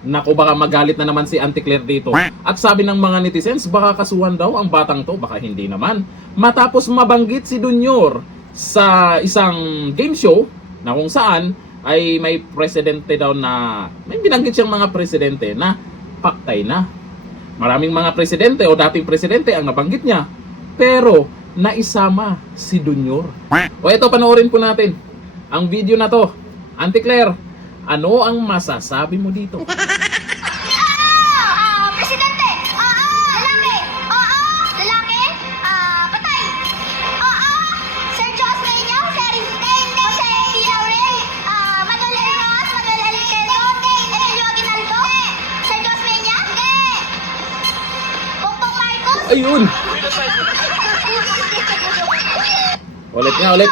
Naku, baka magalit na naman si Auntie Claire dito. At sabi ng mga netizens, baka kasuhan daw ang batang to. Baka hindi naman. Matapos mabanggit si Junior sa isang game show na kung saan ay may presidente daw na, may binanggit siyang mga presidente na paktay na. Maraming mga presidente o dating presidente ang nabanggit niya. Pero naisama si Junior. O ito, panoorin po natin ang video na to. Auntie Claire, ano ang masasabi mo dito? Presidente! Lalaki! Lalaki! Patay! Sir Jos Meño! Sir Jose P. Laurel! Manuel Eros! Manuel Aliquedo! Emilio Aguinaldo! Sir Jos Meño! Bongbong Marcos! Ayun! Ulit nga, ulit.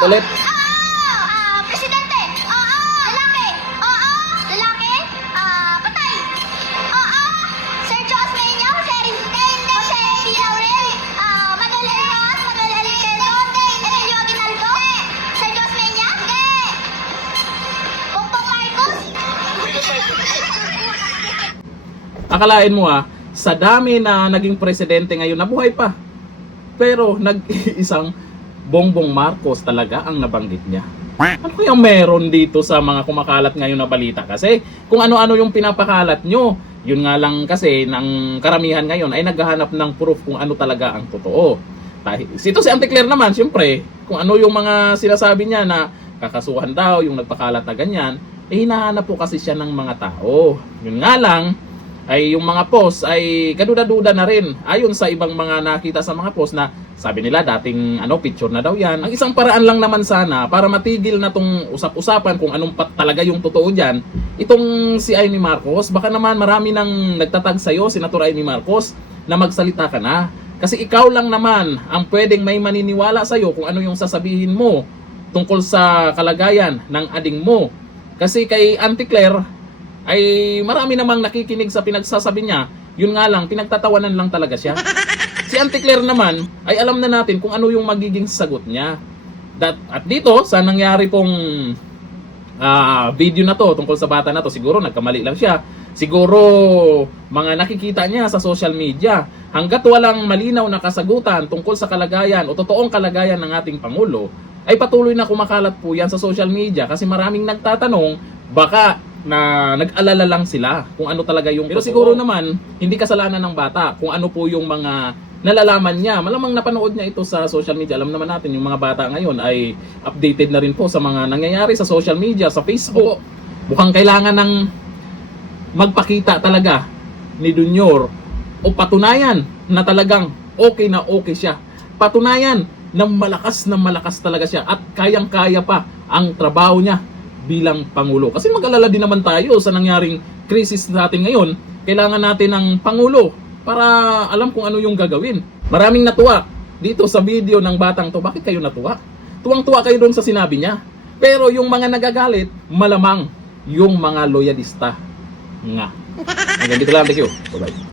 Presidente! Lalaki! Lalaki! Patay! Sir Jos Meño! Sir Jose P. Laurel! Manuel Eros! Manuel Aliquedo! Emilio Aguinaldo! Sir Jos Meño! Bongbong Marcos! Akalain mo sa dami na naging presidente ngayon, nabuhay pa. Pero nag-iisang Bongbong Marcos talaga ang nabanggit niya. Ano kaya meron dito sa mga kumakalat ngayon na balita? Kasi kung ano-ano yung pinapakalat nyo, yun nga lang kasi ng karamihan ngayon ay naghahanap ng proof kung ano talaga ang totoo. Ito si Auntie Claire naman, syempre, kung ano yung mga sinasabi niya na kakasuhan daw, yung nagpakalat na ganyan, hinahanap po kasi siya ng mga tao. Yun nga lang, ay yung mga post ay kaduda-duda na rin ayon sa ibang mga nakita sa mga post na sabi nila dating picture na daw yan. Ang isang paraan lang naman sana para matigil na tong usap-usapan kung anong talaga yung totoo dyan, itong si Amy Marcos, baka naman marami nang nagtatag sa'yo, Senator Amy Marcos, na magsalita ka na. Kasi ikaw lang naman ang pwedeng may maniniwala sa'yo kung ano yung sasabihin mo tungkol sa kalagayan ng ading mo. Kasi kay Auntie Claire, ay marami namang nakikinig sa pinagsasabi niya, yun nga lang, pinagtatawanan lang talaga siya. Si Auntie Claire naman, ay alam na natin kung ano yung magiging sagot niya. At dito, sa nangyari pong video na to, tungkol sa bata na to, siguro nagkamali lang siya. Siguro, mga nakikita niya sa social media, hanggat walang malinaw na kasagutan tungkol sa kalagayan o totoong kalagayan ng ating Pangulo, ay patuloy na kumakalat po yan sa social media kasi maraming nagtatanong, baka na nag-alala lang sila kung ano talaga yung pero siguro naman hindi kasalanan ng bata kung ano po yung mga nalalaman niya. Malamang napanood niya ito sa social media. Alam naman natin yung mga bata ngayon ay updated na rin po sa mga nangyayari sa social media, sa Facebook. Mukhang kailangan ng magpakita talaga ni Junior o patunayan na talagang okay na okay siya. Patunayan na malakas talaga siya at kayang-kaya pa ang trabaho niya bilang Pangulo. Kasi mag-alala din naman tayo sa nangyaring krisis natin ngayon. Kailangan natin ng Pangulo para alam kung ano yung gagawin. Maraming natuwa dito sa video ng batang to. Bakit kayo natuwa? Tuwang-tuwa kayo doon sa sinabi niya. Pero yung mga nagagalit, malamang yung mga loyalista nga. Hanggang dito lang. Thank you. Bye-bye.